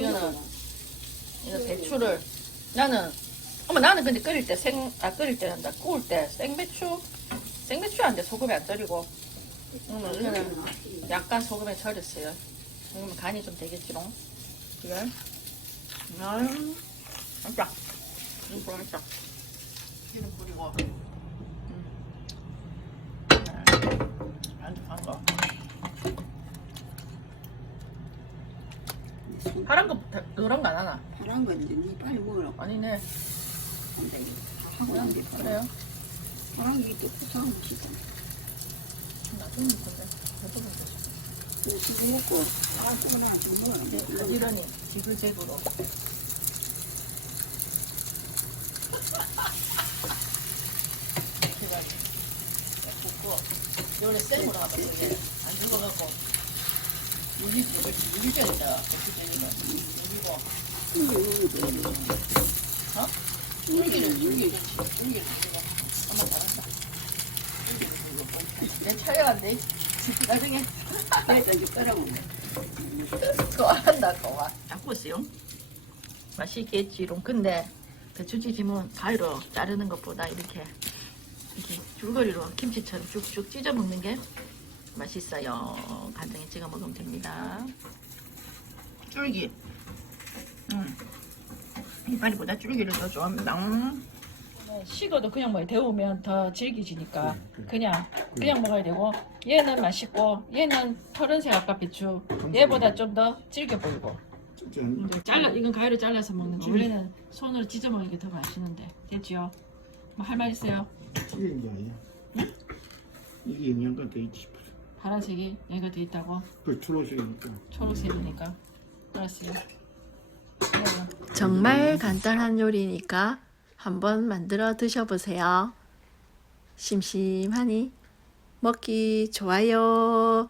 이거는 이거 배추를 나는 어머 나는 근데 끓일 때 생 아 끓일 때 한다 구울 때 생배추 생배추 안돼 소금에 안 절이고 음, 이거는 약간 소금에 절였어요. 그러면 간이 좀 되겠지롱. 이걸 음, 맛있다. 이거 맛있다. 기름 뿌리고 음. 반죽한 거. 파란 거 노란 거 안 하나? 파란 건 이제 니 빨리 먹으라고 아니네. 한다 이거 다 하고 난데 파란 그래요? 파란 게 또 부탁하면 진짜 나중에 건데. 해보면 되지. 수고 먹고 아 수고 나 지금 네, 부지런히 지글재글로. 제가 붓고 요래 생으로 이게 안 죽어갖고 물리 물리줘야 된다. 고추냉이는 물리고 어? 물기를 물기. 물기를 물리고 엄마 잘한다. 물리고 내 촬영한대. 나중에 내가 이제 끓여먹어 좋아한다 좋아 잡고 있어요 맛있겠지롱 근데 배추튀김은 가위로 자르는 것보다 이렇게 이렇게 줄거리로 김치처럼 쭉쭉 찢어 먹는 게 맛있어요. 간장에 찍어 먹으면 됩니다. 줄기. 음. 이파리보다 줄기를 더 좋아합니다. 음. 식어도 그냥 뭐 데우면 더 질기지니까 그냥 그냥 먹어야 되고 얘는 맛있고 얘는 털은색 아까 배추. 얘보다 좀 더 질겨 보이고. 잘라 이건 가위로 잘라서 먹는 거 원래는 손으로 찢어 먹는 게 더 맛있는데. 됐죠? 뭐 할 말 있어요? 이게 이제 아니야. 이게 영양가 돼 있지. 파란색이 얘가 돼 있다고 그 초록색이니까. 초록색이니까 알았어요 정말 간단한 요리니까 한번 만들어 드셔보세요. 심심하니 먹기 좋아요.